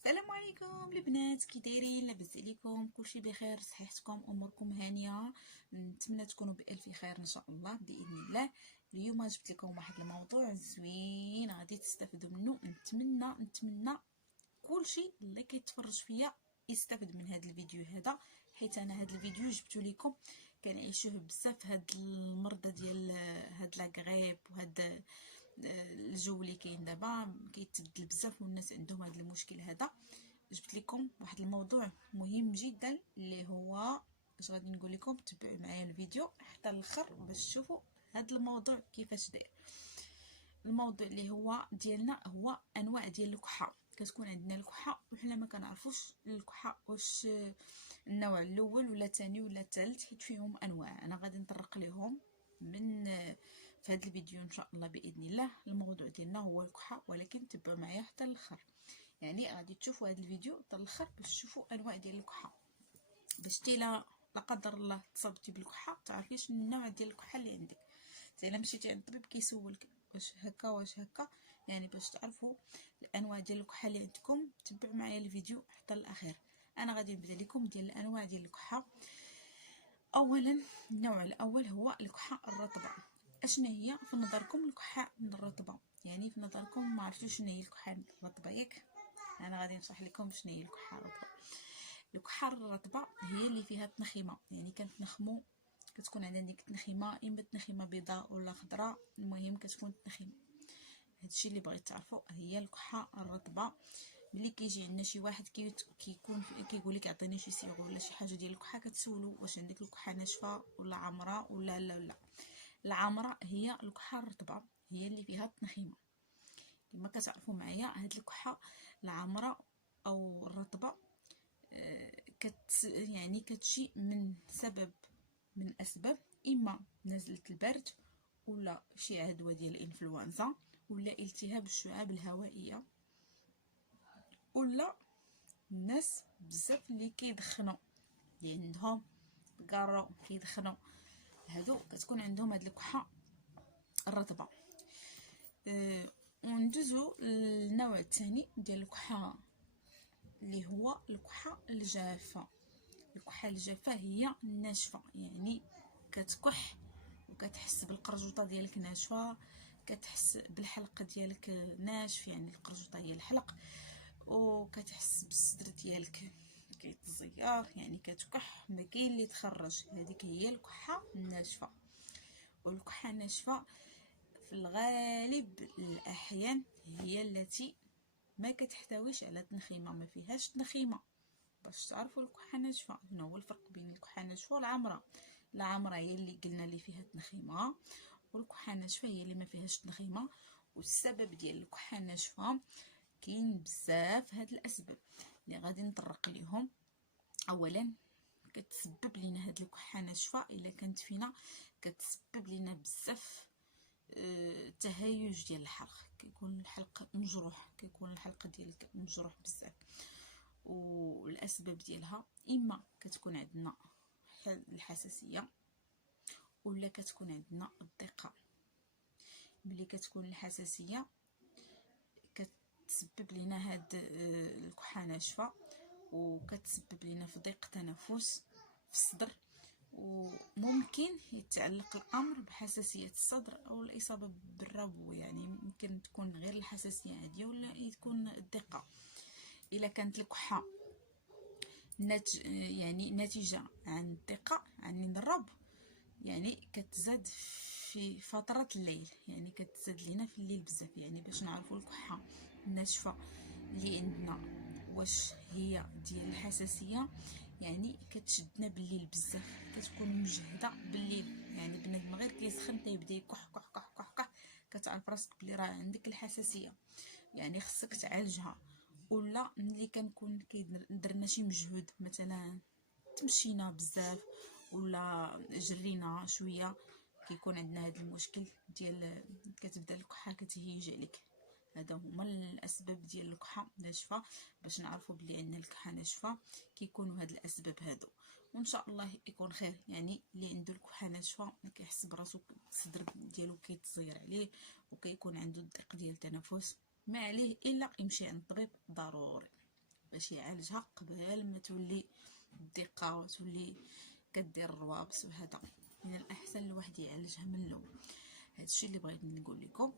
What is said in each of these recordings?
السلام عليكم البنات، كي دايرين؟ لاباس عليكم؟ كلشي بخير؟ صحتكم اموركم هانيه؟ نتمنى تكونوا بالف خير ان شاء الله باذن الله. اليوم جبت لكم واحد الموضوع زوين غادي تستافدوا منه. نتمنى كلشي اللي كيتفرج فيا يستافد من هذا الفيديو هذا، حيت انا هذا الفيديو جبته لكم كنعيشوه بزاف هاد المرضى ديال هاد لاغريب وهاد الجو اللي كاين دابا كيتبدل بزاف والناس عندهم هذا المشكل هذا. جبت لكم واحد الموضوع مهم جدا اللي هو اش غادي نقول لكم. تبعوا معايا الفيديو حتى الاخر باش تشوفوا هذا الموضوع كيفاش داير. الموضوع اللي هو ديالنا هو انواع ديال الكحه. كتكون عندنا الكحه وحنا ما كنعرفوش الكحه واش النوع الاول ولا الثاني ولا الثالث، حيت فيهم انواع. انا غادي نطرق لهم من في هذا الفيديو ان شاء الله باذن الله. الموضوع ديالنا هو الكحه، ولكن تبعوا معايا حتى الاخر، يعني غادي تشوفوا هذا الفيديو حتى الاخر باش تشوفوا انواع ديال الكحه، باش لا قدر الله تصبتي بالكحه تعرفي شنو النوع ديال الكحه اللي عندك. زي الا مشيتي عند الطبيب كيسولك واش هكا واش هكا، يعني باش تعرفوا الانواع ديال الكحه اللي عندكم. تبعوا معايا الفيديو حتى الاخير. انا غادي نبدا لكم ديال الانواع ديال الكحه. اولا النوع الاول هو الكحه الرطبه. اشنا هي في نظركم الكحه الرطبه؟ يعني في نظركم ما عرفتوش شنو هي الكحه الرطبه ياك؟ انا غادي نشرح لكم شنو هي الكحه الرطبه. الكحه الرطبه هي اللي فيها تنخيمه، يعني كنتنخمو، كتكون عندنا ديك التنخيمه، اما تنخيمه بيضاء ولا خضراء، المهم كتكون تنخيمه. هادشي اللي بغيت تعرفوا هي الكحه الرطبه. ملي كيجي عندنا شي واحد كيكون كيقول لك عطيني شي صيغه ولا شي حاجه ديال الكحه، كتسولوا واش عندك الكحه ناشفه ولا عامره ولا لا. العامره هي الكحه الرطبه، هي اللي فيها التنخيمه. كما كتعرفوا معايا هاد الكحه العامره او الرطبه يعني كتجي من سبب من اسباب، اما نزله البرد ولا شي عدوى ديال الانفلونزا ولا التهاب الشعاب الهوائيه، ولا الناس بزاف اللي كيدخنوا، اللي عندهم كارو كيدخنوا، هادو كتكون عندهم هاد الكحه الرطبه. وندوزو للنوع الثاني ديال الكحه اللي هو الكحه الجافه. الكحه الجافه هي الناشفه، يعني كتكح وكتحس بالقرجوطه ديالك ناشفه، كتحس بالحلق ديالك ناشف، يعني القرجوطه هي الحلق، وكتحس بالصدر ديالك كيتزير، يعني كتكح ما كاين اللي تخرج. هذيك هي الكحه الناشفه. والكحه الناشفه في الغالب الاحيان هي التي ما كتحتويش على تنخيمه، ما فيهاش تنخيمه. باش تعرفوا الكحه الناشفه شنو هو الفرق بين الكحه الناشفه والعامره. العامره هي اللي قلنا اللي فيها تنخيمه، والكحه الناشفه هي اللي ما فيهاش تنخيمه. والسبب ديال الكحه الناشفه كاين بزاف هاد الاسباب اللي غادي نطرق ليهم. اولا كتسبب لنا هاد الكحه ناشفه الا كانت فينا، كتسبب لنا بزاف تهيج ديال الحلق، كيكون الحلق مجروح، كيكون الحلق ديالك مجروح بزاف. والاسباب ديالها اما كتكون عندنا الحساسيه ولا كتكون عندنا الضيقه. ملي كتكون الحساسيه كتسبب لنا هاد الكحه ناشفه، وكتسبب لنا في ضيق تنفس في الصدر، وممكن يتعلق الامر بحساسيه الصدر او الاصابه بالربو. يعني ممكن تكون غير الحساسيه عاديه ولا تكون الضيقه. الا كانت الكحه يعني ناتجه عن الضيقه عن الربو، يعني كتزاد في فتره الليل، يعني كتزاد لينا في الليل بزاف. يعني باش نعرفوا الكحه الناشفه اللي عندنا واش هي ديال الحساسيه، يعني كتشدنا بالليل بزاف، كتكون مجهده بالليل، يعني بنادم غير كيسخن تيبدا يكح كح كح كح كح، كتعرف راسك بلي راه عندك الحساسيه، يعني خصك تعالجها. ولا ملي كنكون درنا شي مجهود، مثلا تمشينا بزاف ولا جرينا شويه، كيكون عندنا هذا المشكل ديال كتبدا الكحه كتهيج عليك. هذا هما الاسباب ديال الكحه ناشفه. باش نعرفوا بلي عندنا الكحه ناشفه كيكونوا هاد الاسباب هادو، وان شاء الله يكون خير. يعني اللي عنده الكحه ناشفه كيحس براسو الصدر ديالو كيتزير عليه وكيكون عنده الضيق ديال التنفس، ما عليه الا يمشي عند الطبيب ضروري. باش يعالجها قبل ما تولي الدقه وتولي كدير الروابط. وهذا من الاحسن الواحد يعالجها من الاول. هادشي اللي بغيت نقول لكم.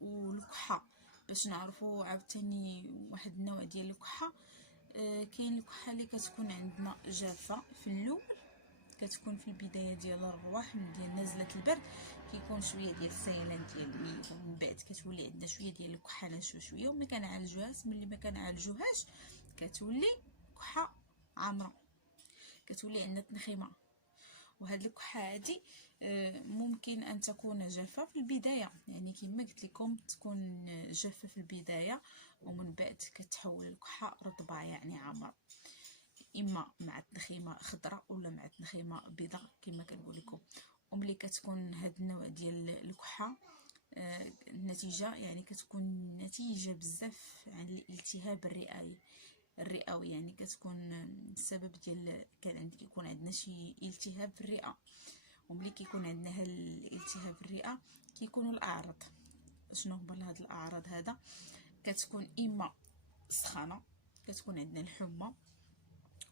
والكحه باش نعرفوا عاوتاني واحد النوع ديال الكحه. كاين الكحه اللي كتكون عندنا جافه في الاول، كتكون في البدايه ديال الرواح ديال نزله البرد، كيكون شويه ديال السيلان ديال الميت، ومن بعد كتولي عندنا شويه ديال الكحه ناشفه شويه وما كنعالجوهاش. ملي ما كنعالجوهاش كتولي كحه عامره، كتولي عندنا تنخيمه. وهاد الكحه هادي ممكن ان تكون جافه في البدايه، يعني كما قلت لكم تكون جافه في البدايه ومن بعد كتحول الكحه رطبه يعني عامره، اما مع التنخيمه خضراء ولا مع التنخيمه بيضاء كما كنقول لكم. وملي كتكون هاد النوع ديال الكحه النتيجه يعني كتكون نتيجه بزاف عن الالتهاب الرئوي، يعني كتكون السبب ديال كيكون عندنا شي التهاب في الرئه. وملي كيكون عندنا هاد الالتهاب في الرئه كيكونوا الاعراض. شنو هما هاد الاعراض؟ هذا كتكون اما السخانه، كتكون عندنا الحمى،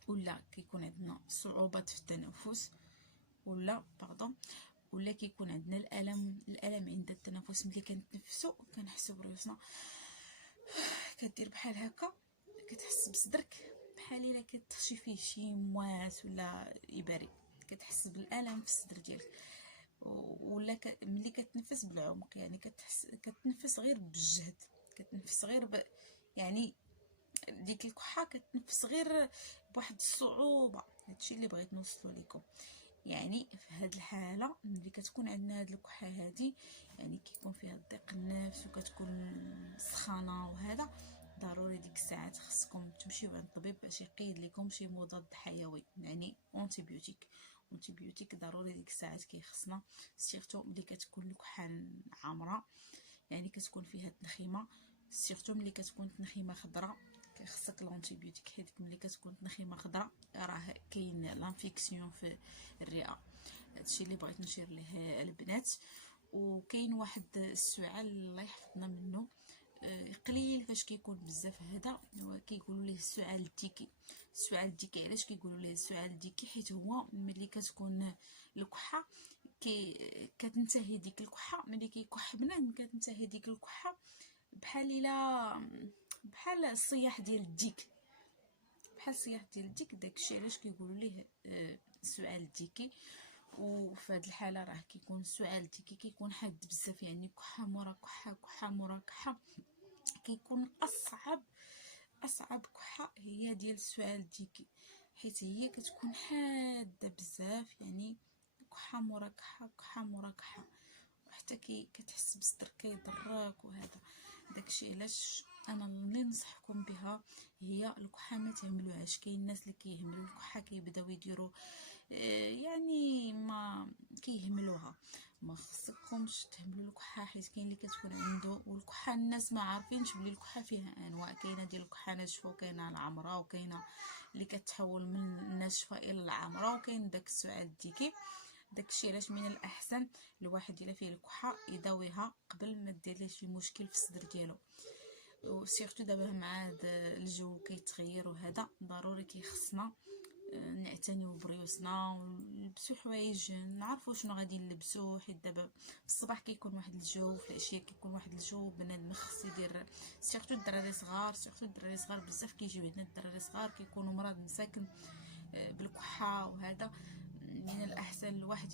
ولا كيكون عندنا صعوبات في التنفس، ولا كيكون عندنا الالم عند التنفس. ملي كنتنفسوا كنحسوا براسنا كدير بحال هكا، كتحس بصدرك بحال الا كتخشي فيه شي مواس ولا يبري، كتحس بالالم في الصدر ديالك. ولا ملي كتنفس بالعمق، يعني كتنفس غير بالجهد، كتنفس غير يعني ديك الكحه كتنفس غير بواحد الصعوبه. هادشي اللي بغيت نوصلو لكم. يعني في هاد الحاله ملي كتكون عندنا هاد الكحه هادي، يعني كيكون فيها ضيق النفس وكتكون سخانه، وهذا ضروري ديك الساعات خصكم تمشيو عند الطبيب باش يقيد لكم شي مضاد حيوي، يعني اونتيبيوتيك ضروري ديك الساعات كيخصنا، سيرتو ملي كتكون الكحه عامره يعني كتكون فيها تنخيمه. سيرتو ملي كتكون تنخيمه خضراء كيخصك لونتيبيوتيك، حيت ملي كتكون تنخيمه خضراء راه كاين لانفيكسيون في الرئه. هادشي اللي بغيت نشير ليه البنات. وكاين واحد السؤال الله يحفظنا منه قليل فاش كيكون بزاف، هذا كيقولوا ليه السؤال الديكي. علاش كيقولوا ليه السؤال الديكي؟ حيت هو ملي كتكون الكحه كتنتهي ديك الكحه، ملي كيكح بنادم كتنتهي ديك الكحه بحال الصياح ديال الديك، داكشي علاش كيقولوا ليه السؤال الديكي. وفي هذه الحاله راه كيكون السؤال الديكي كيكون حاد بزاف، يعني كحه مورا كحه، كحه مورا كحه. كيكون اصعب كحه هي ديال السؤال الديكي، حيت هي كتكون حاده بزاف، يعني كحه مورا كحه، كحه مورا كحه، وحتى كتحس بصدرك كيضرك. وهذا داكشي علاش انا اللي ننصحكم بها هي الكحه ما تعملوهاش. كاين الناس اللي كيهملوا الكحه كيبداو يديروا يعني ما كيهملوها. ما خصكمش تهملوا الكحه، حيت كاين اللي كتكون عنده والكحه الناس ما عارفينش بلي الكحه فيها انواع. كاينه ديال الكحه ناشفه، وكاينه العمراء، وكاينه اللي كتحول من الناشفه الى العمراء، وكاين داك السؤال الديكي. داكشي علاش من الاحسن الواحد الا فيه الكحه يداويها قبل ما دير ليه شي مشكل في الصدر ديالو. وسيرتو دابا مع هذا الجو كيتغير، وهذا ضروري كيخصنا نعتنيو بريوسنا ونلبسو حوايج نعرفوا شنو غادي نلبسو. حيت دابا في الصباح كيكون واحد الجو، في العشيه كيكون واحد الجو، بنادم خص يدير سيرتو الدراري صغار بزاف كيجيو عندنا الدراري صغار كيكونوا مرض مساكن بالكحه. وهذا من الاحسن الواحد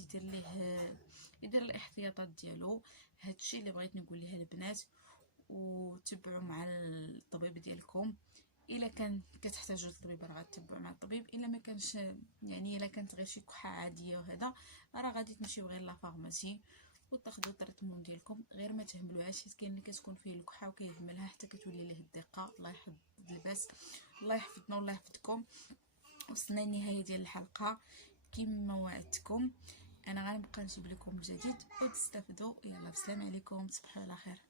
يدير الاحتياطات ديالو. هادشي اللي بغيت نقول ليها البنات. وتبعوا مع الطبيب ديالكم الا كان كتحتاجوا للطبيب راه غتبعوا مع الطبيب. الا ما كانش يعني الا كانت غير شي كحه عاديه وهذا راه غادي تمشيو غير لا فارماسي وتاخذوا التريتمون ديالكم، غير ما تهملوهاش. حيت كاين اللي كتكون فيه الكحه وكيهملها حتى كتولي ليه الدقه. الله يحفظ اللباس، الله يحفظنا والله يحفظكم. وصلنا للنهايه ديال الحلقه كما وعدتكم. انا غنبقى نجيب لكم جديد وتستافدوا. يلا بسلام عليكم، تصبحوا على خير.